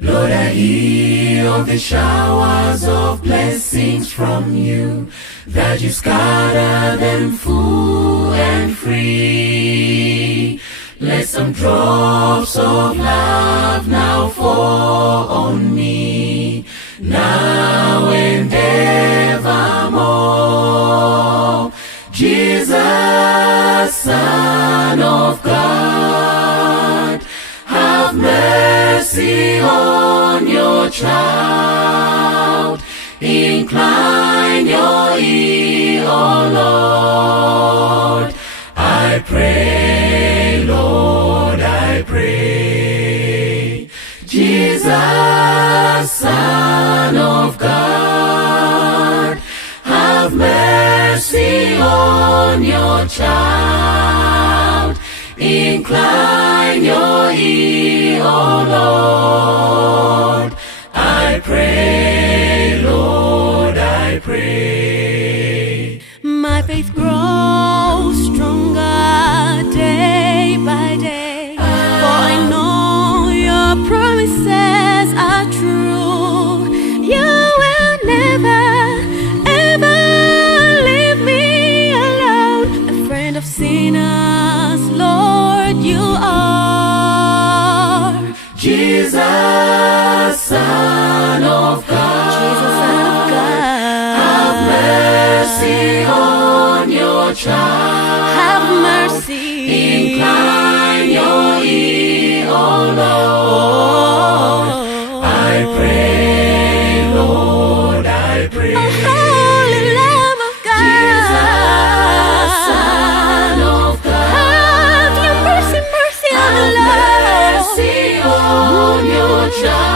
Lord, I hear of the showers of blessings from you, that you scatter them full and free. Let some drops of love now fall on me, now and evermore. Jesus, Son of God, have mercy on your child. Incline your ear, O Lord. I pray, Lord, I pray. Jesus, Son of God, have mercy on your child. Incline your ear, O Lord. I pray, Lord, I pray. My faith grows stronger day by day, for I know your promises are true. You will never, ever leave me alone. A friend of sinners, Lord, you are. Jesus, Son of God, Jesus, Son of God, have mercy on your child. have mercy. Incline your ear, O Lord. I pray, Lord, I pray. Oh, holy Lamb of God, Jesus, Son of God, have your mercy, mercy on the have Lord. mercy on your child.